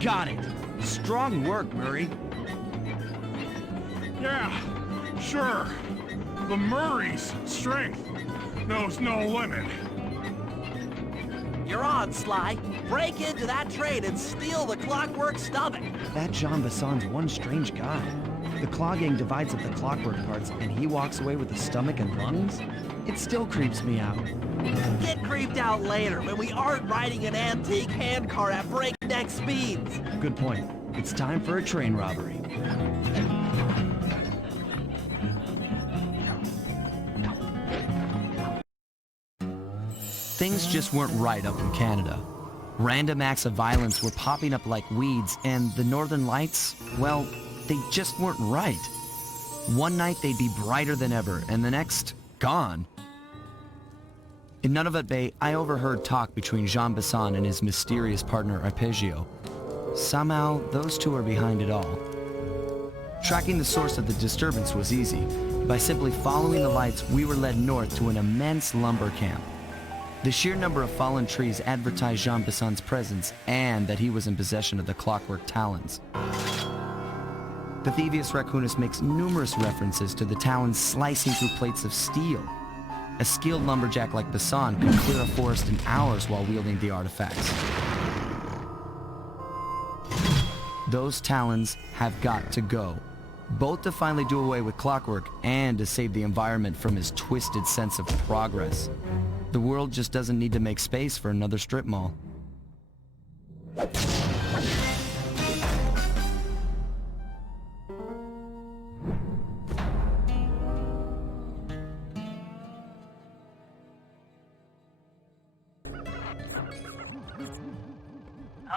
Got it. Strong work, Murray. Yeah, sure. The Murray's strength knows no limit. You're on, Sly. Break into that train and steal the Clockwork stomach. That Jean Basson's one strange guy. The Claw Gang divides up the clockwork parts, and he walks away with the stomach and lungs? It still creeps me out. Get creeped out later when we aren't riding an antique handcar at breakneck speeds. Good point. It's time for a train robbery. Things just weren't right up in Canada. Random acts of violence were popping up like weeds, and the Northern Lights, well, they just weren't right. One night they'd be brighter than ever, and the next, gone. In Nunavut Bay, I overheard talk between Jean Basson and his mysterious partner Arpeggio. Somehow, those two are behind it all. Tracking the source of the disturbance was easy. By simply following the lights, we were led north to an immense lumber camp. The sheer number of fallen trees advertised Jean Basson's presence and that he was in possession of the clockwork talons. The Thievius Raccoonus makes numerous references to the talons slicing through plates of steel. A skilled lumberjack like Basson could clear a forest in hours while wielding the artifacts. Those talons have got to go, both to finally do away with clockwork and to save the environment from his twisted sense of progress. The world just doesn't need to make space for another strip mall.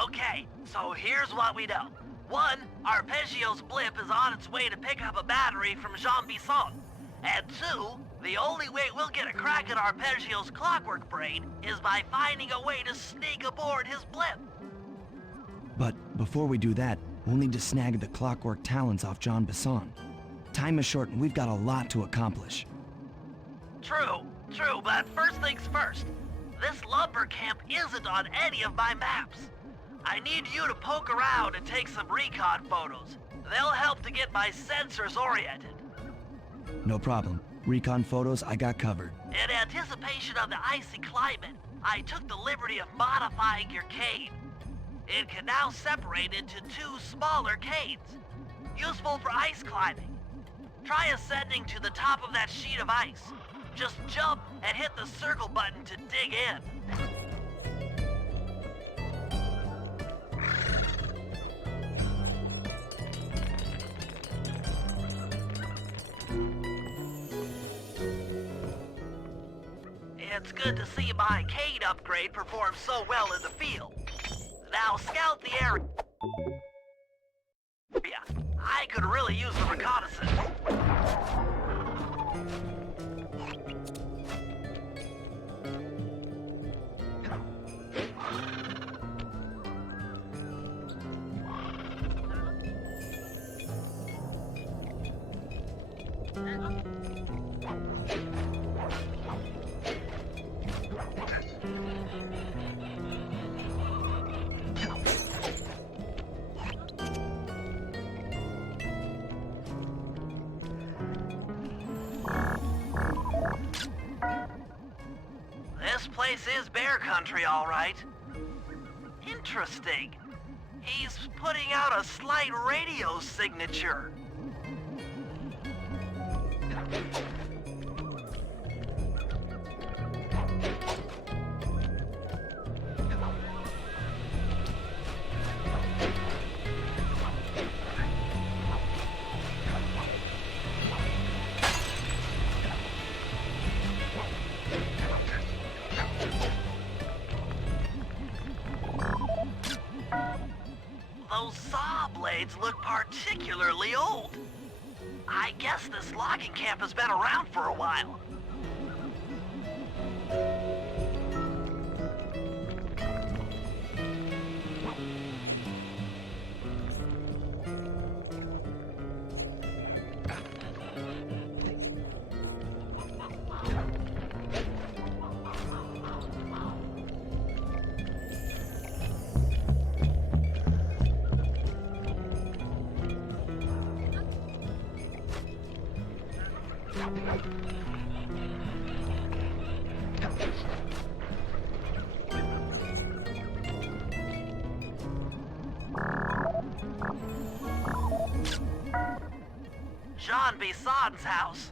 Okay, so here's what we know. 1, Arpeggio's blimp is on its way to pick up a battery from Jean Bisson. And 2, the only way we'll get a crack at Arpeggio's clockwork brain is by finding a way to sneak aboard his blimp. But before we do that, we'll need to snag the clockwork talons off Jean Basson. Time is short and we've got a lot to accomplish. True, but first things first. This lumber camp isn't on any of my maps. I need you to poke around and take some recon photos. They'll help to get my sensors oriented. No problem. Recon photos I got covered. In anticipation of the icy climate, I took the liberty of modifying your cane. It can now separate into 2 smaller canes, useful for ice climbing. Try ascending to the top of that sheet of ice. Just jump and hit the circle button to dig in. It's good to see my cane upgrade perform so well in the field. Now scout the area. I could really use a reconnaissance. This place is bear country, all right. Interesting. He's putting out a slight radio signature. Those saw blades look particularly old. I guess this logging camp has been around for a while. Jean Bison's house.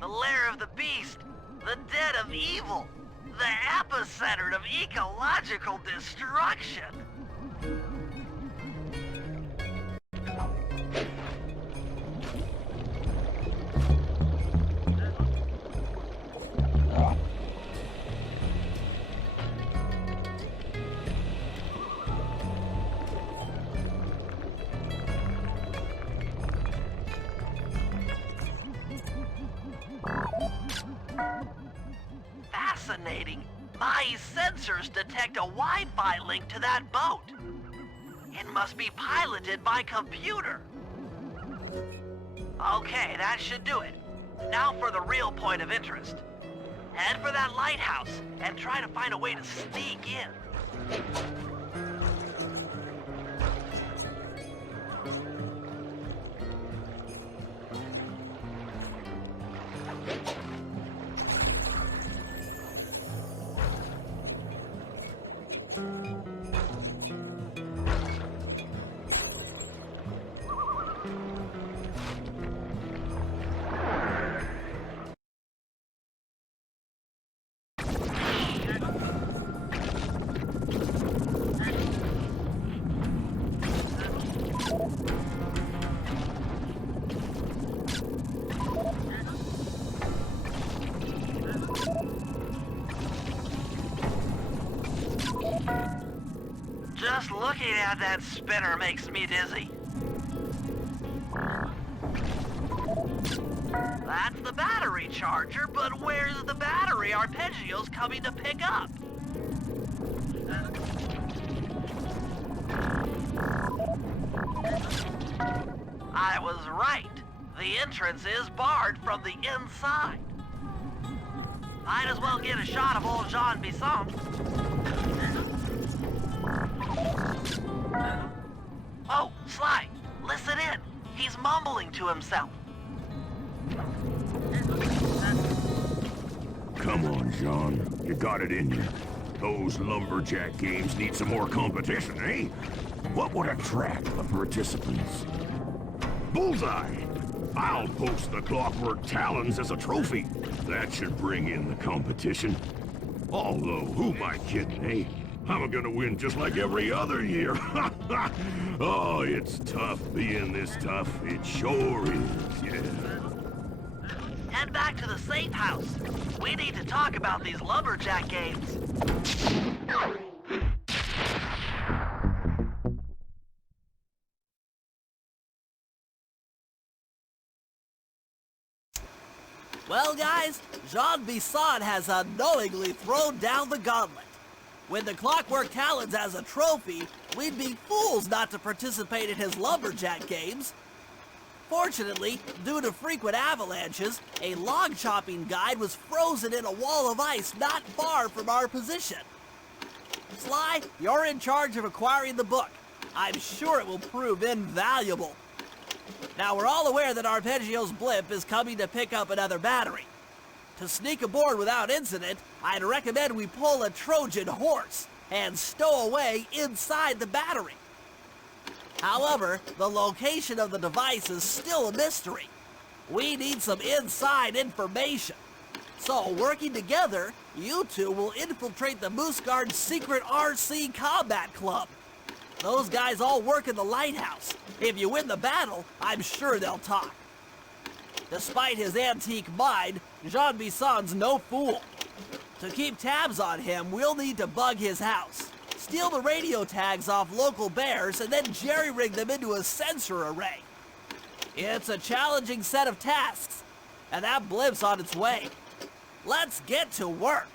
The lair of the beast. The den of evil. The epicenter of ecological destruction. Fascinating. My sensors detect a Wi-Fi link to that boat. It must be piloted by computer. Okay, that should do it. Now for the real point of interest. Head for that lighthouse and try to find a way to sneak in. Just looking at that spinner makes me dizzy. That's the battery charger, but where's the battery Arpeggio's coming to pick up? I was right. The entrance is barred from the inside. Might as well get a shot of old Jean Bison. Oh, Sly, listen in. He's mumbling to himself. Come on, Jean. You got it in you. Those lumberjack games need some more competition, eh? What would attract the participants? Bullseye! I'll post the clockwork talons as a trophy. That should bring in the competition. Although, who am I kidding, eh? I'm gonna win just like every other year. Oh, it's tough being this tough. It sure is, yeah. Head back to the safe house. We need to talk about these lumberjack games. Well, guys, Jean Bison has unknowingly thrown down the gauntlet. With the clockwork talons as a trophy, we'd be fools not to participate in his lumberjack games. Fortunately, due to frequent avalanches, a log chopping guide was frozen in a wall of ice not far from our position. Sly, you're in charge of acquiring the book. I'm sure it will prove invaluable. Now, we're all aware that Arpeggio's blimp is coming to pick up another battery. To sneak aboard without incident, I'd recommend we pull a Trojan horse and stow away inside the battery. However, the location of the device is still a mystery. We need some inside information. So, working together, you two will infiltrate the Moose Guard's secret RC combat club. Those guys all work in the lighthouse. If you win the battle, I'm sure they'll talk. Despite his antique mind, Jean Bison's no fool. To keep tabs on him, we'll need to bug his house, steal the radio tags off local bears, and then jerry-rig them into a sensor array. It's a challenging set of tasks, and that blimp's on its way. Let's get to work.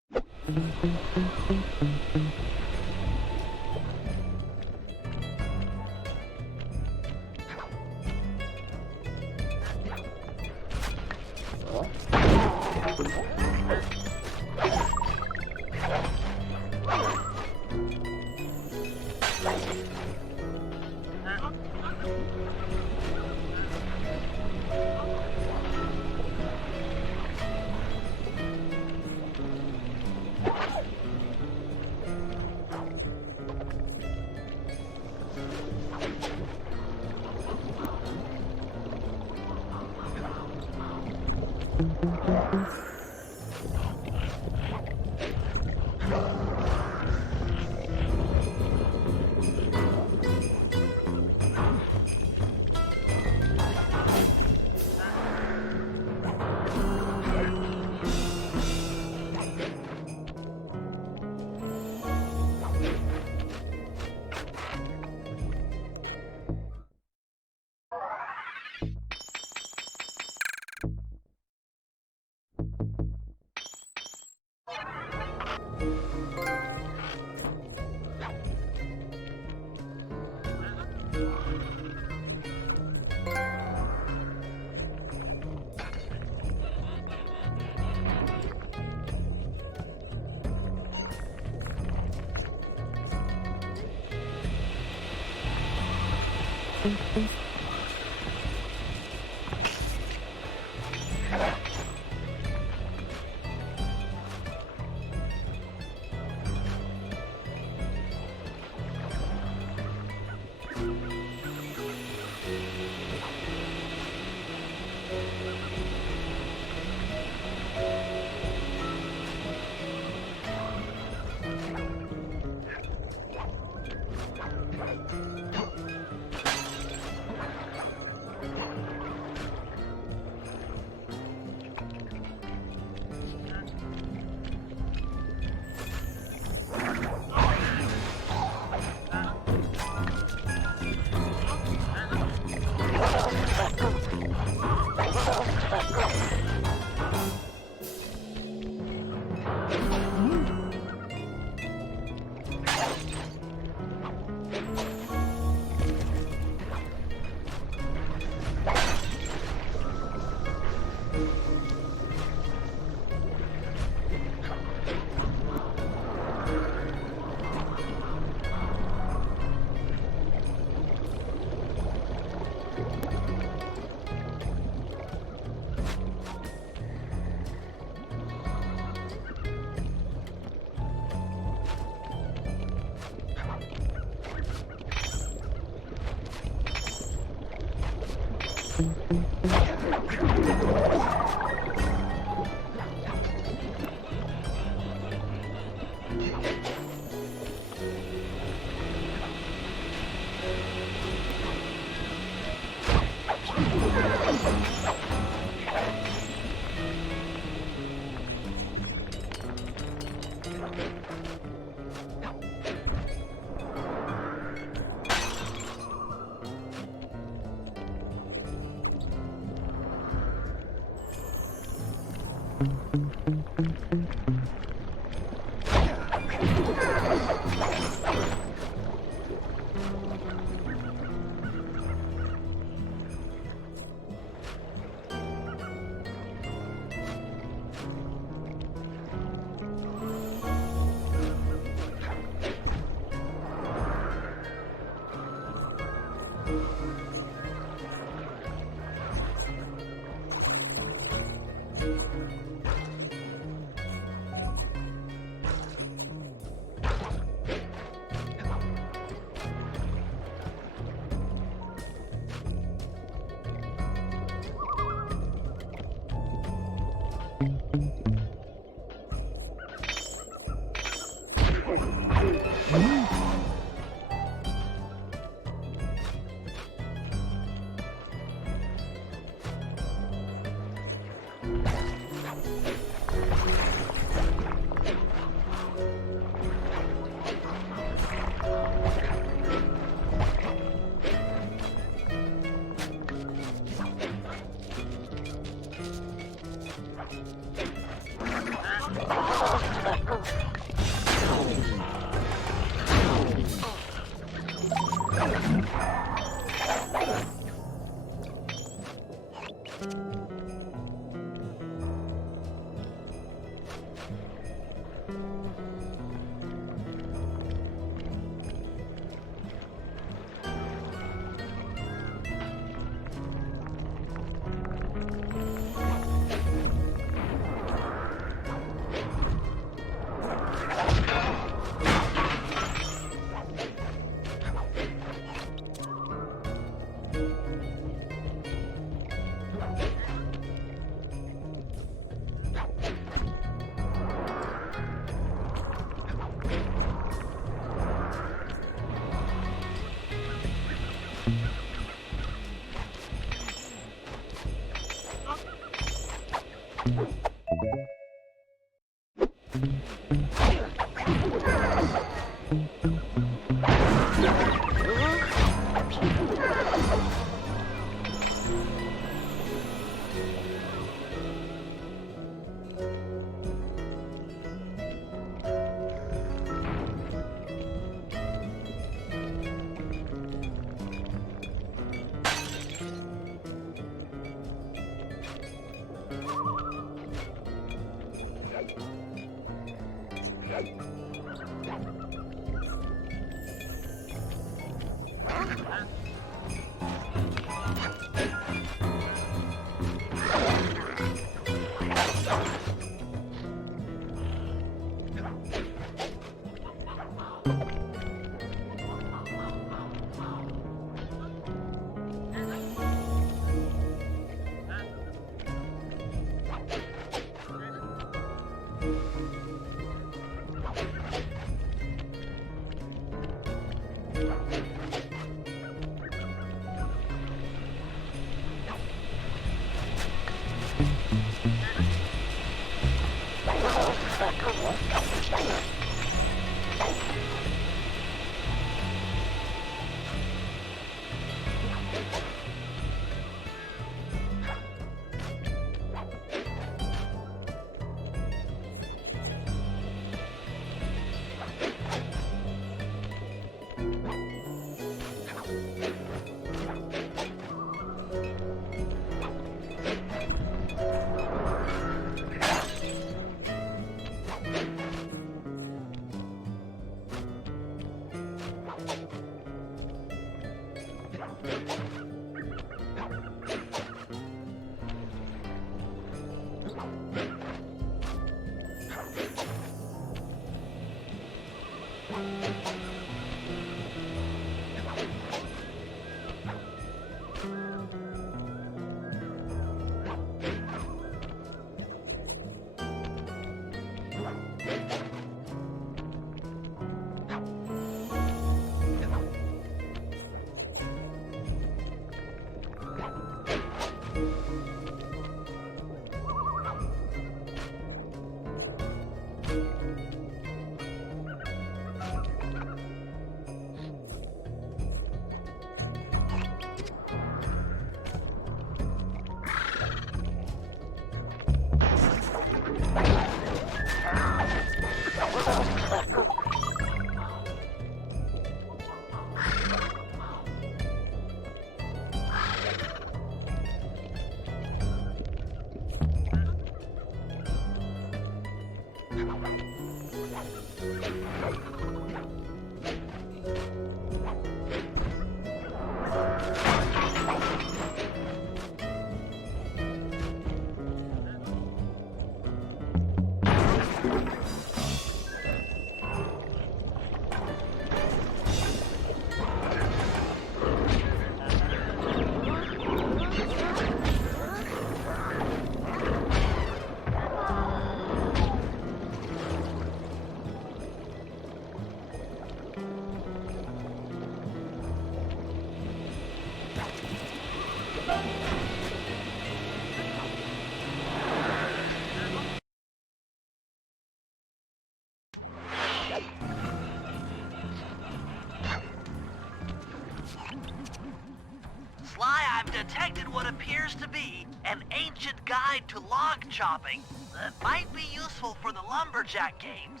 an ancient guide to log chopping that might be useful for the lumberjack games.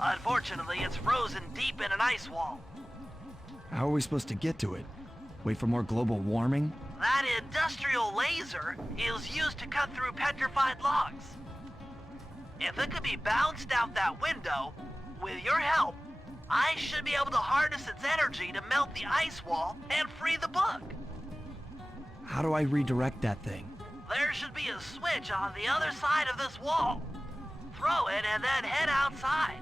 Unfortunately, it's frozen deep in an ice wall. How are we supposed to get to it? Wait for more global warming? That industrial laser is used to cut through petrified logs. If it could be bounced out that window, with your help, I should be able to harness its energy to melt the ice wall and free the book. How do I redirect that thing? There should be a switch on the other side of this wall. Throw it and then head outside.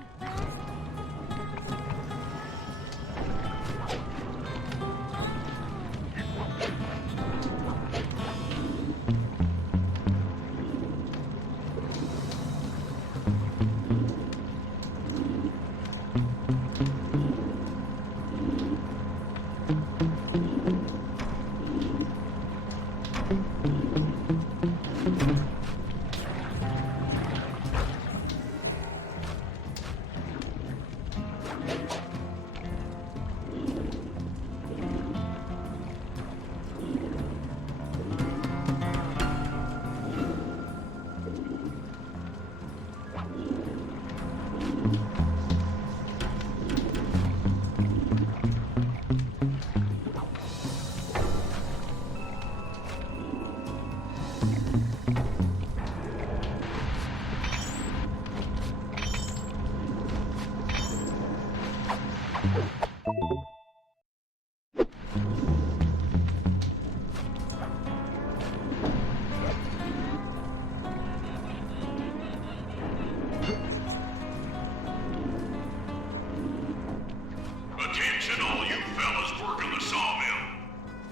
Attention all you fellas working the sawmill.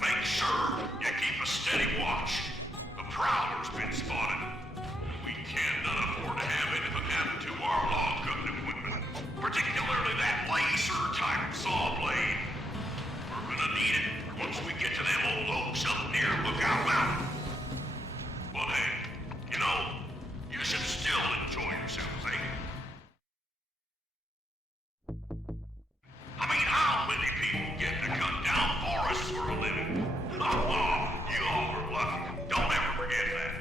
Make sure you keep a steady watch. A prowler's been spotted. We cannot afford to have anything happen to our log cutting equipment, particularly that laser-type saw blade. We're gonna need it once we get to them old oaks up near Lookout Mountain. But hey, you know, you should still enjoy yourselves, eh? I mean, how many people get to cut down forests for a living? Oh, you all are lucky. Don't ever forget that.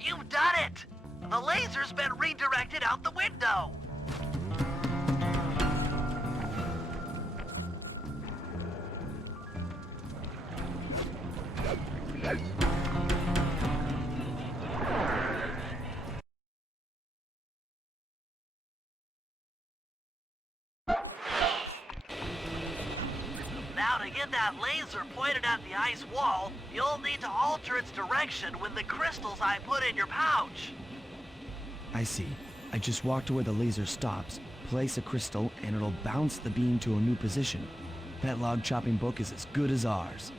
You've done it! The laser's been redirected out the window. Now to get that laser pointed at the ice wall, you'll need to alter its direction with the crystals I put in your pouch. I see. I just walk to where the laser stops, place a crystal, and it'll bounce the beam to a new position. That log chopping book is as good as ours.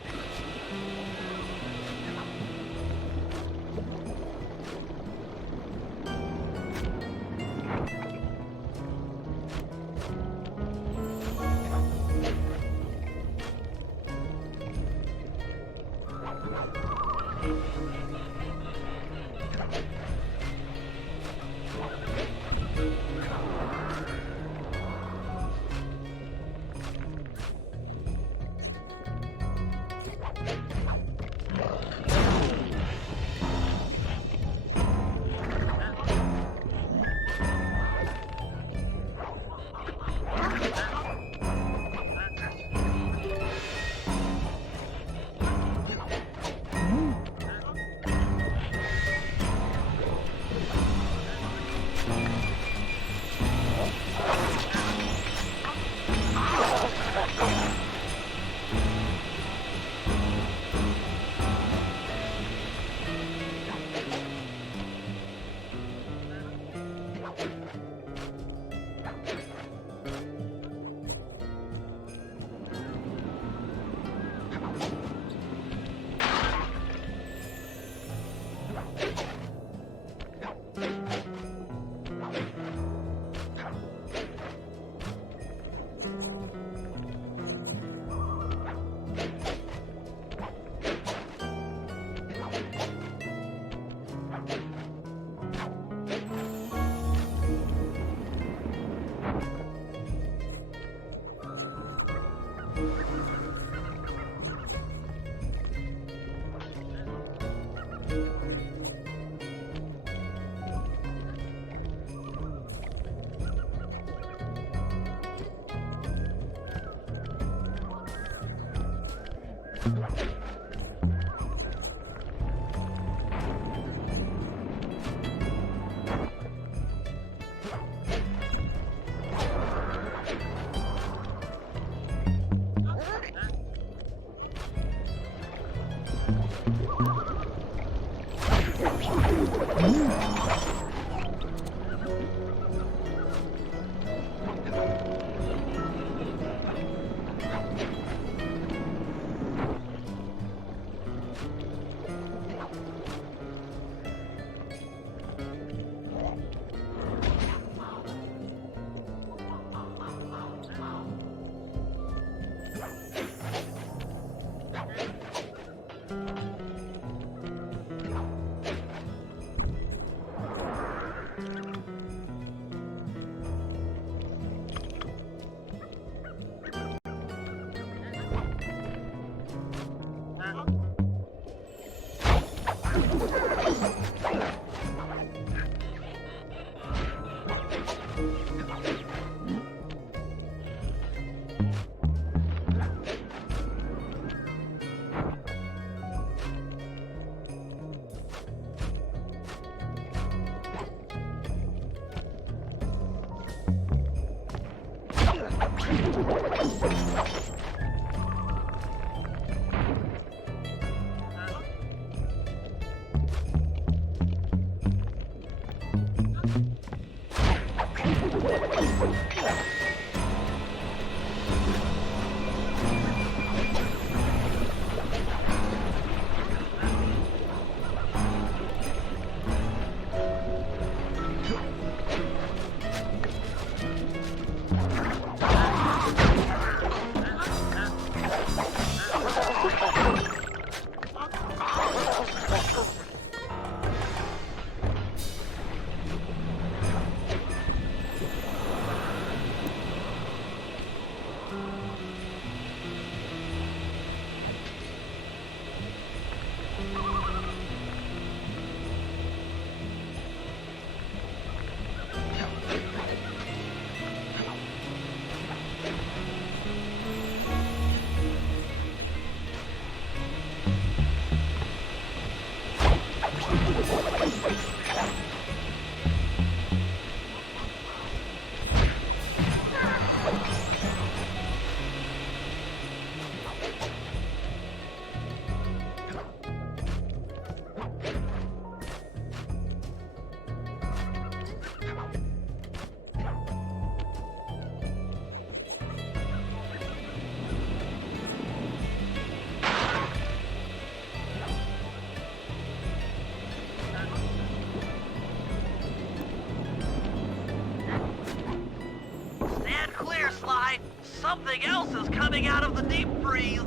Something else is coming out of the deep freeze.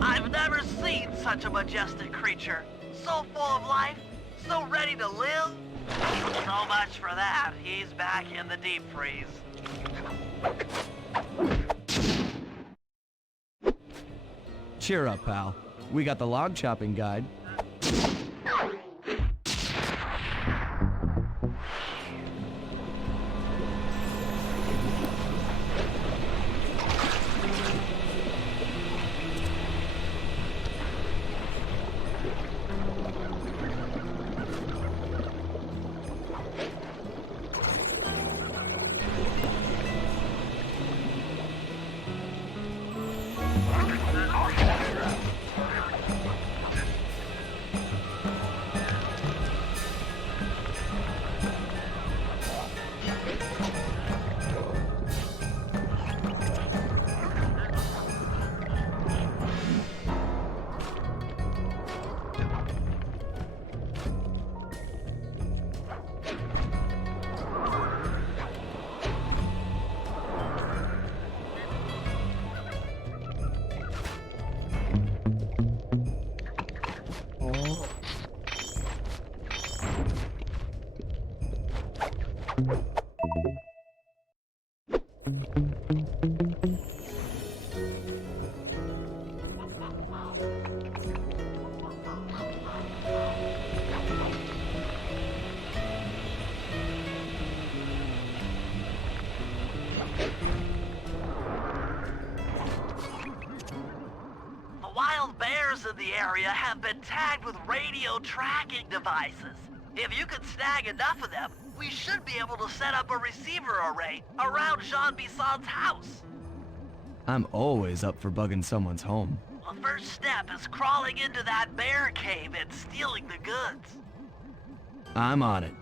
I've never seen such a majestic creature. So full of life, so ready to live. So much for that, he's back in the deep freeze. Cheer up, pal. We got the log chopping guide. farms in the area have been tagged with radio tracking devices. If you can snag enough of them, we should be able to set up a receiver array around Jean Bisson's house. I'm always up for bugging someone's home. The first step is crawling into that bear cave and stealing the goods. I'm on it.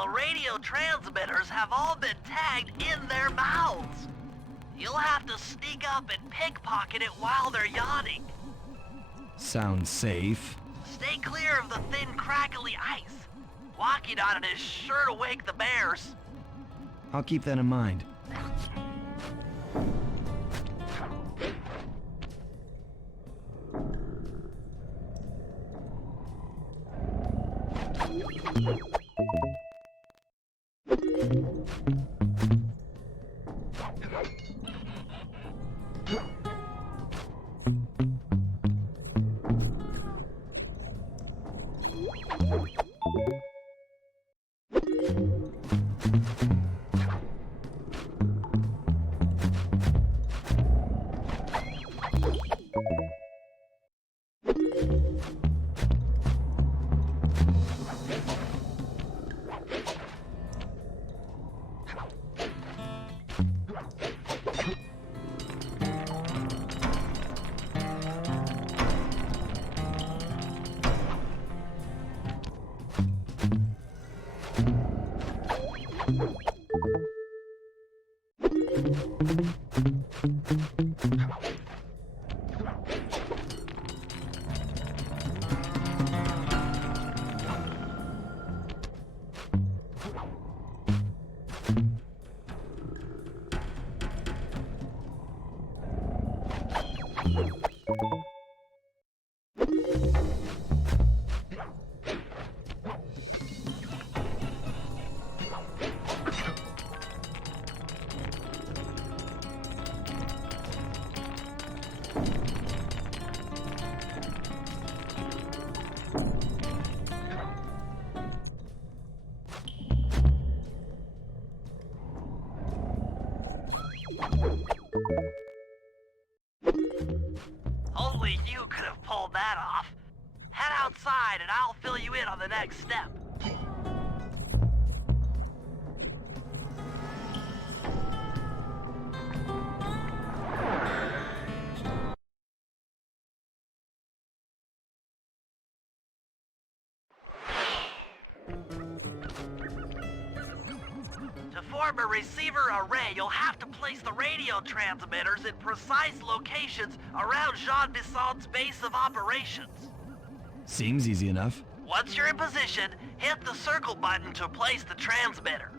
The radio transmitters have all been tagged in their mouths. You'll have to sneak up and pickpocket it while they're yawning. Sounds safe. Stay clear of the thin, crackly ice. Walking on it is sure to wake the bears. I'll keep that in mind. Only you could have pulled that off. Head outside and I'll fill you in on the next step. To form a receiver array, you'll have to place the radio transmitters in precise locations around Jean Bisson's base of operations. Seems easy enough. Once you're in position, hit the circle button to place the transmitter.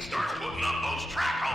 Start putting up those track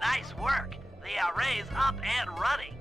Nice work. The array's up and running.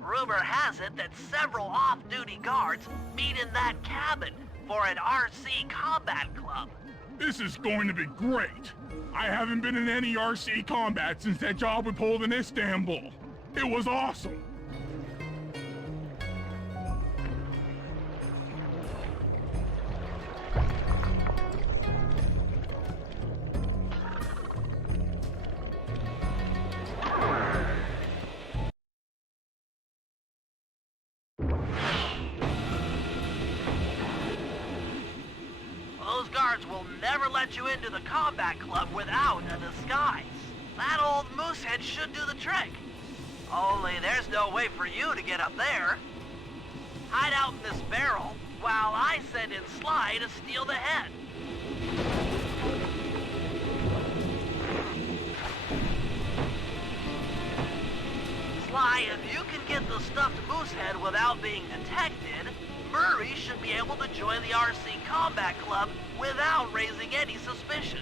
Rumor has it that several off-duty guards meet in that cabin for an RC combat club. This is going to be great. I haven't been in any RC combat since that job we pulled in Istanbul. It was awesome. Those guards will never let you into the combat club without a disguise. That old moosehead should do the trick. Only there's no way for you to get up there. Hide out in this barrel while I send in Sly to steal the head. Sly, if you can get the stuffed moosehead without being detected, Murray should be able to join the RC Combat Club without raising any suspicion.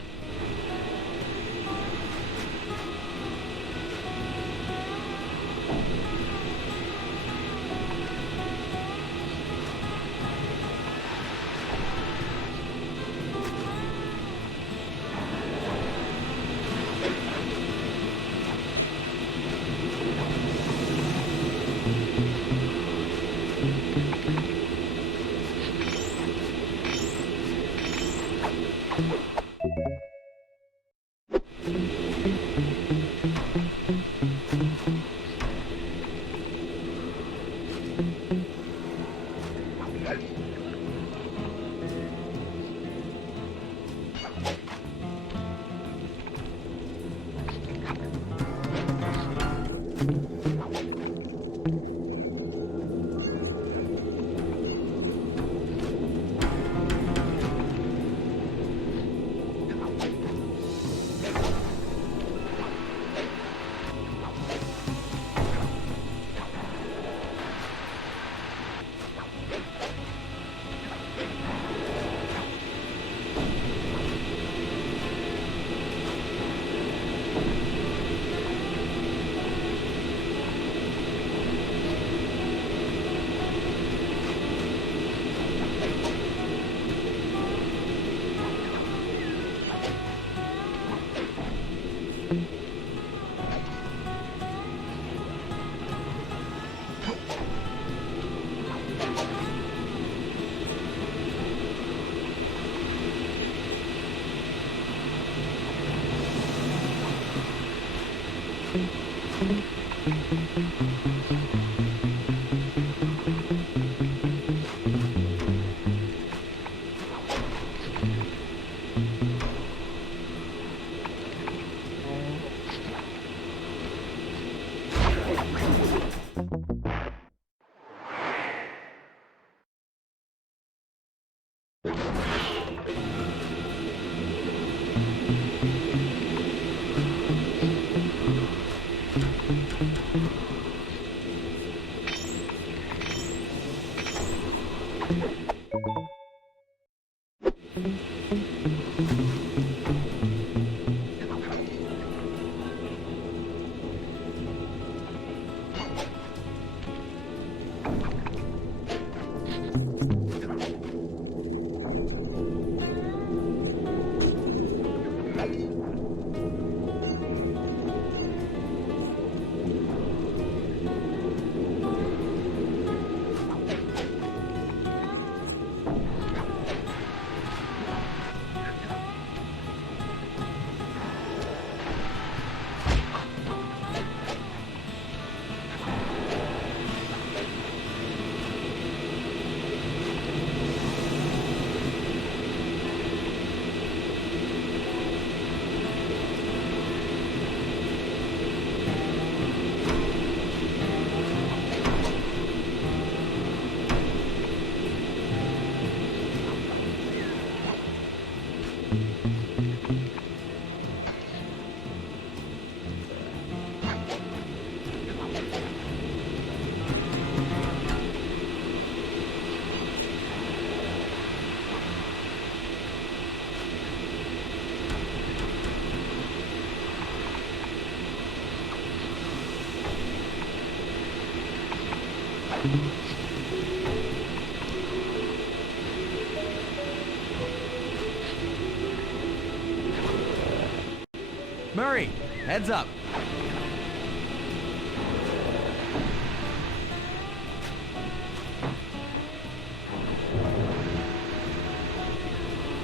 Murray, heads up.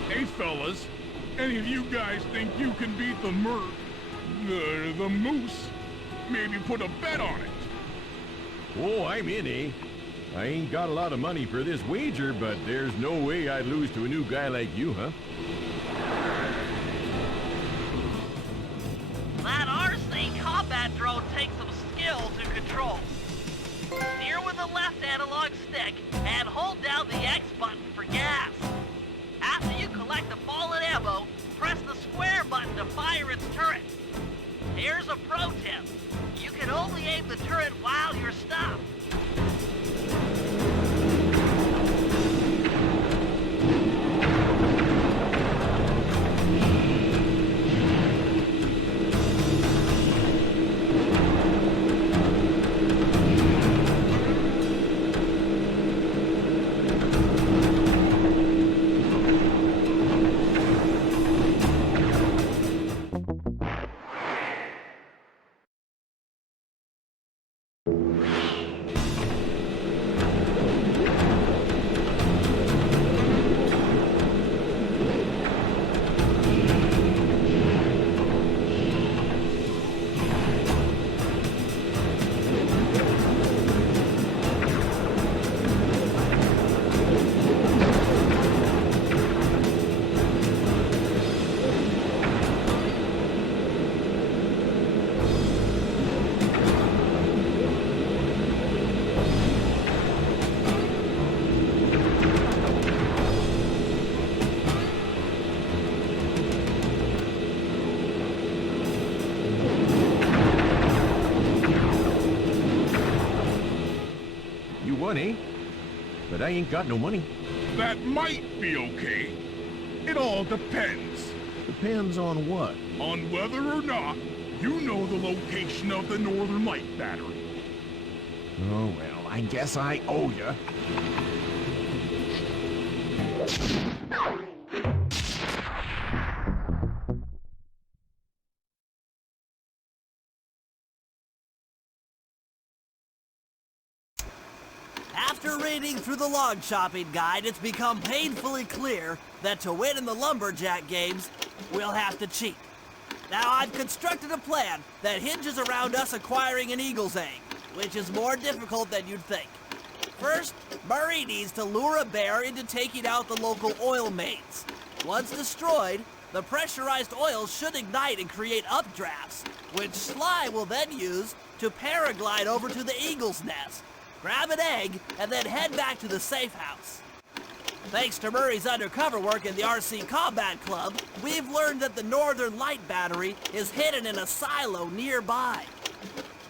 Hey, fellas. Any of you guys think you can beat the moose? Maybe put a bet on it. Oh, I'm in, eh? I ain't got a lot of money for this wager, but there's no way I'd lose to a new guy like you, huh? That RC combat drone takes some skill to control. Steer with the left analog stick and hold down the X button for gas. After you collect the fallen ammo, press the square button to fire its turret. Here's a pro tip. You can only aim the turret while you're stopped. funny, but I ain't got no money. That might be okay. It all depends Depends on what? on whether or not you know the location of the Northern Light battery. Oh, well, I guess I owe ya. After reading through the log chopping guide, it's become painfully clear that to win in the lumberjack games, we'll have to cheat. Now, I've constructed a plan that hinges around us acquiring an eagle's egg, which is more difficult than you'd think. First, Murray needs to lure a bear into taking out the local oil mains. Once destroyed, the pressurized oil should ignite and create updrafts, which Sly will then use to paraglide over to the eagle's nest, grab an egg, and then head back to the safe house. Thanks to Murray's undercover work in the RC Combat Club, we've learned that the Northern Light battery is hidden in a silo nearby.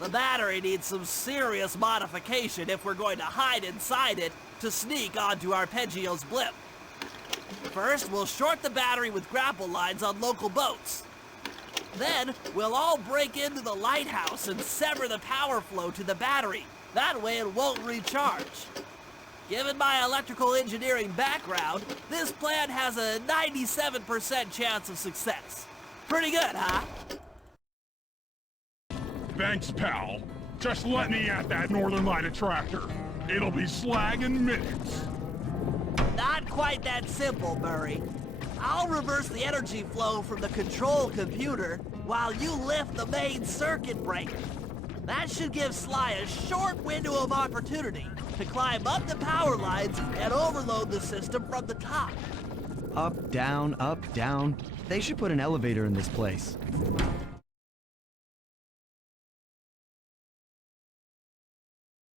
The battery needs some serious modification if we're going to hide inside it to sneak onto Arpeggio's blimp. First, we'll short the battery with grapple lines on local boats. Then, we'll all break into the lighthouse and sever the power flow to the battery. That way it won't recharge. Given my electrical engineering background, this plan has a 97% chance of success. Pretty good, huh? Thanks, pal. Just let me at that Northern Light attractor. It'll be slag in minutes. Not quite that simple, Murray. I'll reverse the energy flow from the control computer while you lift the main circuit breaker. That should give Sly a short window of opportunity to climb up the power lines and overload the system from the top. Up, down, up, down. They should put an elevator in this place.